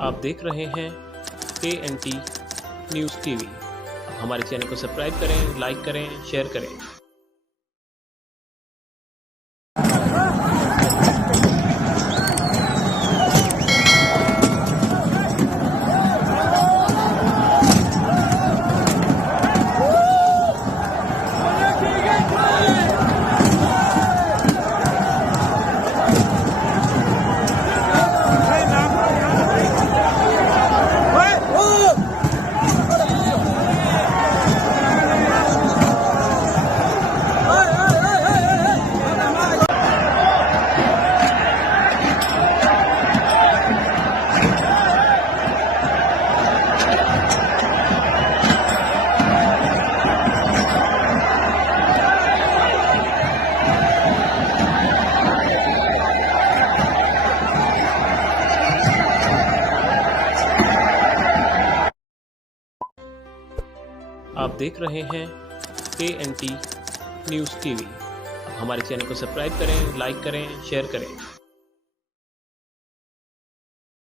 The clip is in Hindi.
आप देख रहे हैं KNT न्यूज़ टीवी। हमारे चैनल को सब्सक्राइब करें, लाइक करें, शेयर करें। आप देख रहे हैं KNT न्यूज़ टीवी। हमारे चैनल को सब्सक्राइब करें, लाइक करें, शेयर करें।